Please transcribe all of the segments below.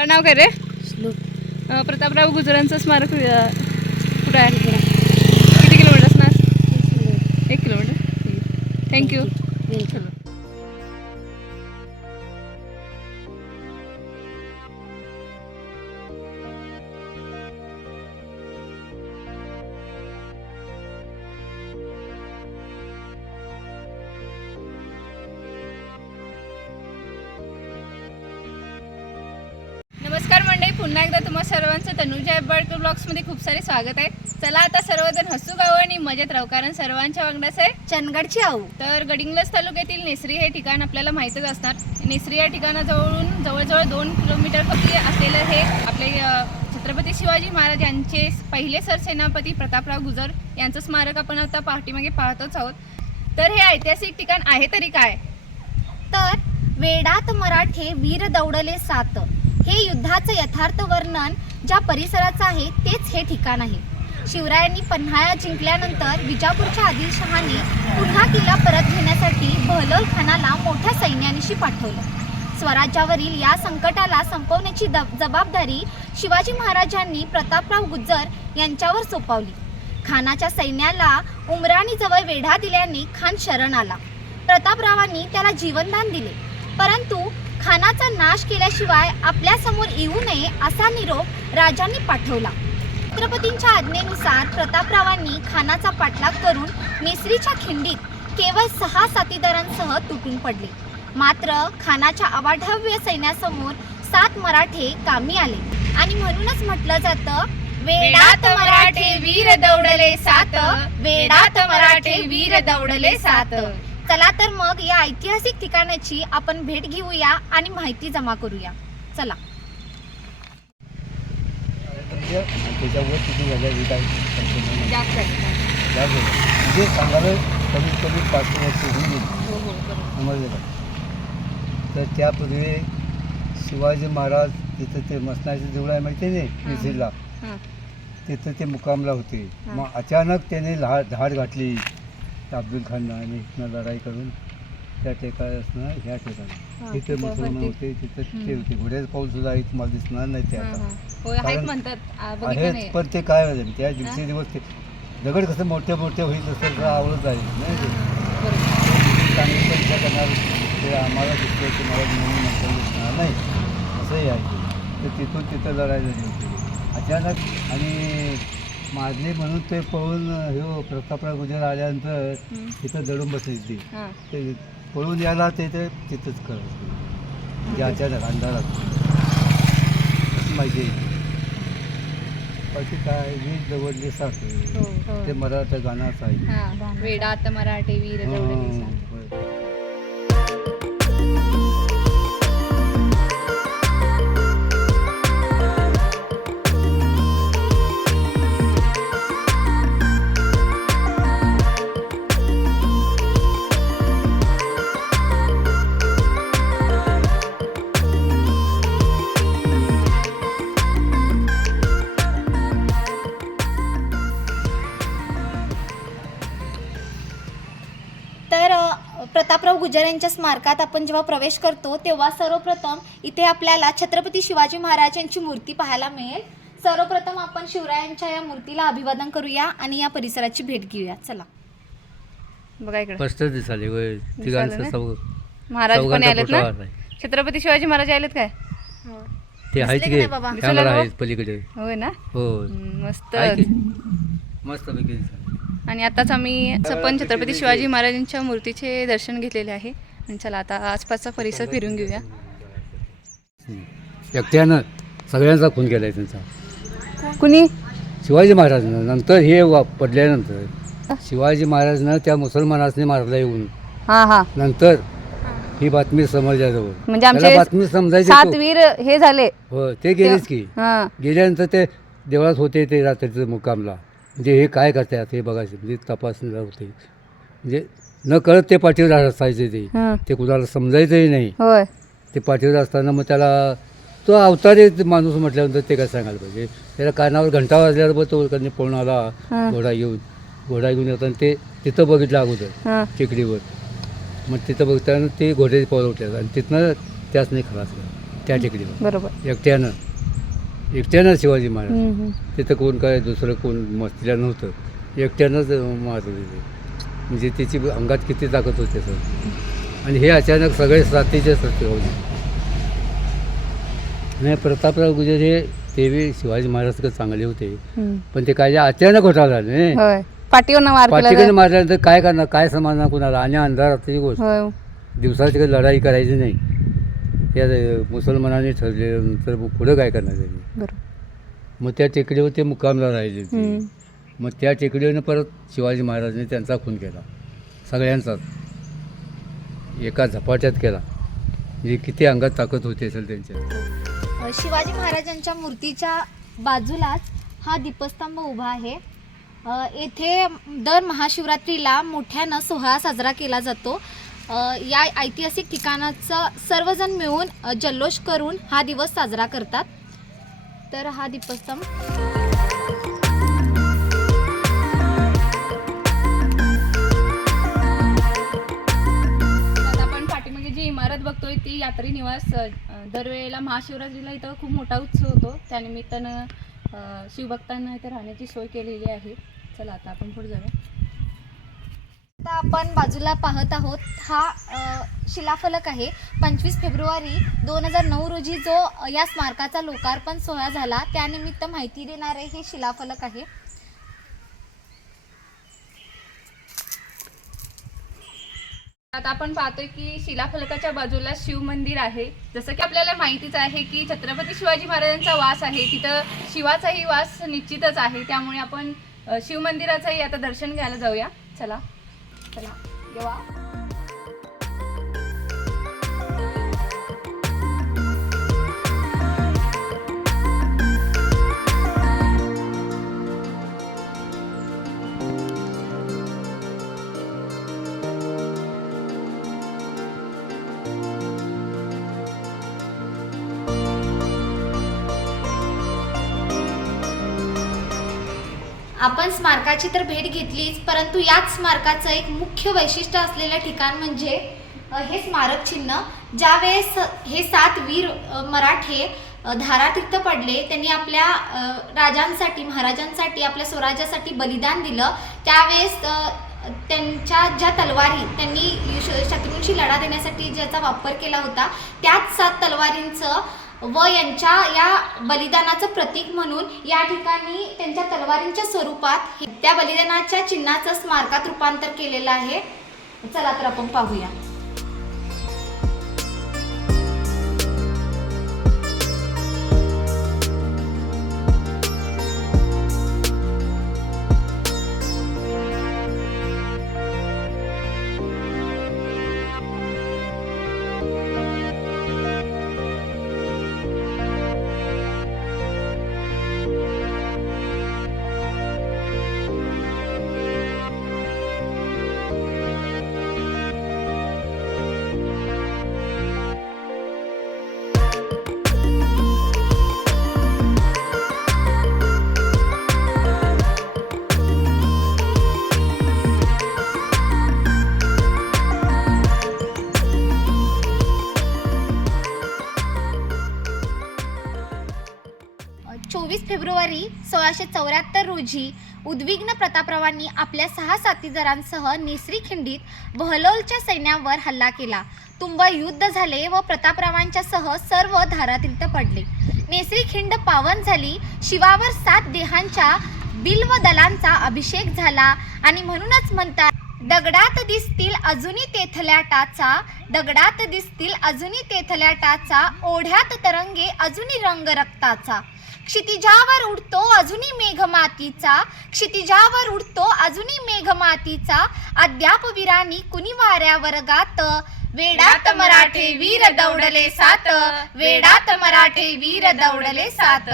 बरं नाव काय रे? अं, प्रतापराव गुजरांचं स्मारक अं, कुठं आहे? किती किलोमीटर असणार एक किलोमीटर. थँक्यू नमस्कार पुन्हा एकदा तुम्हा सर्वांचं तनुजा हेब्बाळकर ब्लॉग्समध्ये खूप सारे स्वागत आहे. चला आता सर्वजण हसू गाव आणि मजेत राहू कारण सर्वांच्या वागण्यास आहे. चंदगडची आऊ. तर गडिंग्लज तालुक्यातील नेसरी हे ठिकाण आपल्याला माहीतच असणार. नेसरी या ठिकाणाजवळून जवळजवळ दोन किलोमीटर फक्त असलेलं हे आपले छत्रपती शिवाजी महाराज यांचे पहिले सरसेनापती प्रतापराव गुजर यांचं स्मारक आपण आता पाठीमागे पाहतोच आहोत. तर हे ऐतिहासिक ठिकाण आहे तरी काय? तर वेडात मराठे वीर दौडले सात. हे युद्धाचं यथार्थ वर्णन ज्या परिसराचं आहे तेच हे ठिकाण आहे. शिवरायांनी पन्हाळा जिंकल्यानंतर विजापूरच्या आदिलशहाने पुन्हा किल्ला परत घेण्यासाठी बहलोल खानाला मोठ्या सैन्यानिशी पाठवलं. स्वराज्यावरील या संकटाला संपवण्याची जबाबदारी शिवाजी महाराजांनी प्रतापराव गुज्जर यांच्यावर सोपवली. खानाच्या सैन्याला उमराणीजवळ वेढा दिल्याने खान शरण आला. प्रतापरावांनी त्याला जीवनदान दिले. परंतु खानाचा नाश केल्याशिवाय आपल्यासमोर येऊ नये असा निरोप राजांनी पाठवला. छत्रपतींच्या आज्ञेनुसार प्रतापरावांनी खानाचा पाठलाग करून मेसरीच्या खिंडीत केवळ सहा साथीदारांसह तुटून पडले. मात्र खानाच्या अवाढव्य सैन्यासमोर सात मराठे कामी आले. आणि म्हणूनच म्हटलं जातं वेडात मराठे वीर दौडले सात वेडात मराठे वीर दौडले सात. चला तर मग या ऐतिहासिक ठिकाणाची आपण भेट घेऊया आणि माहिती जमा करूया चला त्याच्यावर किती झाल्या विधा जास्त आहे. जास्त झाल्या म्हणजे सांगायला कमीत कमी पाच सहा वर्ष होऊन गेली हो हो बरोबर समजलं का तर त्यापूर्वी शिवाजी महाराज तिथं ते मसनाची देऊळ आहे माहिती आहे हां. हां तिथं ते मुकामला होते. मग अचानक त्याने धा धाड घातली अब्दुल खाननं आणि इथनं लढाई करून त्या ठिकाणी ह्या ठिकाणी तिथे मुसलमान. होते तिथं ते. होते घोड्याचं पाऊल सुद्धा आहे तुम्हाला दिसणार नाही ते आता हां. कारण- आहेत पण ते काय होतं त्या दिवशी दिवस ते दगड कसं मोठे मोठे होईल तसं जरा आवडत आहे नाही ते. चांगली परीक्षा करणार ते आम्हाला दिसलं की मला म्हणून नंतर दिसणार नाही असंही आहे ते. तर तिथून तिथं लढाई झाली होती अचानक आणि मारली म्हणून ते पळून हे प्रतापराव गुजर आल्यानंतर. तिथं दडून बसली ती हां. ते पळून यायला ते ते तिथंच करत म्हणजे अचानक अंधारात असं माहिती बाकी काय वीज दवडली हो, हो. ते मराठा गाणंच आहे हां. वेडात मराठे वीर प्रतापराव गुजर यांच्या स्मारकात आपण जेव्हा प्रवेश करतो तेव्हा सर्वप्रथम इथे आपल्याला छत्रपती शिवाजी महाराजांची मूर्ती पाहायला मिळेल. सर्वप्रथम आपण शिवरायांच्या या मूर्तीला अभिवादन करूया आणि या परिसराची भेट घेऊया. चला. बघा इकडे. स्पष्ट दिसाले होय दिसाले तिघांचं ना? सौ महाराज चौघांचा आलेत. छत्रपती शिवाजी महाराज आलेत काय? ते आहेत दिसले का की नाही बाबा? दिसले आहेत पलीकडे. होय ना? हो. हम्म, मस्त. आहे की? मस्त पैकी आणि आताच आम्ही पण छत्रपती शिवाजी महाराजांच्या मूर्तीचे दर्शन घेतलेले आहे. आणि चला आता आसपासचा परिसर फिरून घेऊया. एकट्यानं सगळ्यांचा खून केलाय त्यांचा. कुणी? शिवाजी महाराजांना. नंतर हे पडल्यानंतर शिवाजी महाराजांना त्या मुसलमानासने मारला येऊन. हा हा. नंतर ही बातमी समजल्याजवळ. म्हणजे त्याला आमचे बातमी समजायची सात वीर हे झाले. हो ते गेलेच की. हा. गेल्यानंतर ते देवळात होते ते रात्रीचं मुक्कामला. म्हणजे हे काय करतात हे बघायचे म्हणजे तपासणी होते. म्हणजे न कळत ते पाठीवर असायचे ते. ते कुणाला समजायचंही नाही. होय. ते पाठीवर असताना मग त्याला तो अवतारी माणूस म्हटल्यानंतर ते काय सांगायला पाहिजे? त्याला कानावर घंटा वाजल्यावर तो कधी पळून आला. घोडा येऊन घोडा घेऊन येतात ते तिथं बघितलं अगोदर टेकडीवर. मग तिथं बघताना ते घोड्याचे पावलं उठतात आणि तिथनं त्याच नाही खलास केला त्या टेकडीवर. बरोबर. एकट्यानं. एकट्यानं शिवाजी महाराज. हम्म, हम्म. तिथं कोण काय दुसरं कोण मस्तीला नव्हतं. एकट्यानंच मारत होते ते. म्हणजे त्याची अंगात किती ताकद होते सर आणि हे अचानक सगळे साथीचे सत्य होते. नाही प्रतापराव गुजर हे ते बी शिवाजी महाराज चांगले होते. हम्म. पण ते काय अचानक घोटाळा झाला नाही? होय. पाठीवरनं वार केला पाठीकडे मारल्यानंतर काय करणार काय समाधान कुणाला? आणि अंधाराची गोष्ट. होय. दिवसाची काही लढाई करायची नाही. त्या मुसलमानांनी ठरल्यानंतर मग पुढं काय करणार त्यांनी? मग त्या टेकडीवर ते मुक्कामला राहिले ते. हम्म. मग त्या टेकडीवरनं परत शिवाजी महाराजांनी त्यांचा खून केला. सगळ्यांचाच एका झपाट्यात केला. म्हणजे किती अंगात ताकद होती असेल त्यांच्या. शिवाजी महाराजांच्या मूर्तीच्या बाजूलाच हा दीपस्तंभ उभा आहे. येथे दर महाशिवरात्रीला मोठ्यानं सोहळा साजरा केला जातो. या ऐतिहासिक ठिकाणाचं सर्वजण मिळून जल्लोष करून हा दिवस साजरा करतात. तर हा दीपस्तंभ आता आपण जी इमारत बघतोय ती यात्री निवास दरवेळेला महाशिवरात्रीला इथं खूप मोठा उत्सव होतो. त्यानिमित्तानं शिवभक्तांना इथं राहण्याची सोय केलेली आहे. चला आता आपण पुढे जाऊया. आता आपण बाजूला पाहत आहोत हा शिलाफलक आहे. पंचवीस फेब्रुवारी दोन हजार नऊ रोजी जो या स्मारकाचा लोकार्पण सोहळा झाला त्यानिमित्त माहिती देणारे हे शिलाफलक आहे. आता आपण पाहतोय की शिलाफलकाच्या बाजूला शिव मंदिर आहे. जसं की आपल्याला माहितीच आहे की छत्रपती शिवाजी महाराजांचा वास आहे. तिथं शिवाचाही वास निश्चितच आहे. त्यामुळे आपण शिव मंदिराचंही आता दर्शन घ्यायला जाऊया. चला. Uh, you are? आपण स्मारकाची तर भेट घेतलीच परंतु याच स्मारकाचं एक मुख्य वैशिष्ट्य असलेलं ठिकाण म्हणजे हे स्मारक चिन्ह. ज्यावेळेस हे सात वीर मराठे धारातीर्थ पडले त्यांनी आपल्या राजांसाठी महाराजांसाठी आपल्या स्वराज्यासाठी बलिदान दिलं. त्यावेळेस त्यांच्या ज्या तलवारी त्यांनी श- शत्रूंशी लढा देण्यासाठी ज्याचा वापर केला होता त्याच सात तलवारींचं व यांच्या या बलिदानाचं प्रतीक म्हणून या ठिकाणी त्यांच्या तलवारींच्या स्वरूपात त्या बलिदानाच्या चिन्हाचं स्मारकात रूपांतर केलेलं आहे. चला तर आपण पाहूया. फेब्रुवारी सोळाशे चौऱ्याहत्तर रोजी उद्विग्न प्रतापरावांनी आपल्या सहा साथीदारांसह नेसरी खिंडीत बहलोलच्या सैन्यावर हल्ला केला. तुंब युद्ध झाले व प्रतापरावांच्या सह सर्व धारातीर्थ पडले. नेसरी खिंड पावन झाली. शिवावर सात देहांच्या बिल्व दलांचा अभिषेक झाला आणि म्हणूनच म्हणतात दगडात दिसतील अजूनी तेथल्या टाचा दगडात दिसतील अजूनी तेथल्या टाचा ओढ्यात तरंगे अजूनी रंग रक्ताचा क्षितिजावर उडतो अजूनी मेघमातीचा क्षितिजावर उडतो अजूनी मेघमातीचा. अद्याप वीरानी कुणी वाऱ्यावर गात? वेडात मराठे वीर दौडले सात वेडात मराठे वीर दौडले सात.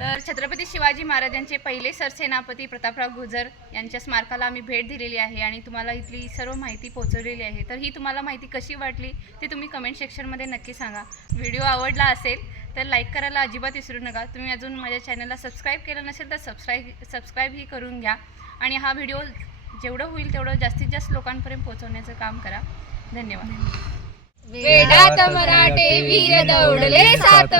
तर छत्रपती शिवाजी महाराजांचे पहिले सरसेनापती प्रतापराव गुजर यांच्या स्मारकाला आम्ही भेट दिलेली आहे आणि तुम्हाला इथली सर्व माहिती पोहोचवलेली आहे. तर ही तुम्हाला माहिती कशी वाटली ते तुम्ही कमेंट सेक्शनमध्ये नक्की सांगा. व्हिडिओ आवडला असेल तर लाईक करायला अजिबात विसरू नका. तुम्ही अजून माझ्या चॅनलला सबस्क्राईब केलं नसेल तर सबस्क्राईब सबस्क्राईबही करून घ्या. आणि हा व्हिडिओ जेवढं होईल तेवढं जास्तीत जास्त लोकांपर्यंत पोहोचवण्याचं काम करा. धन्यवाद. वेडात मराठे वीर दौडले सात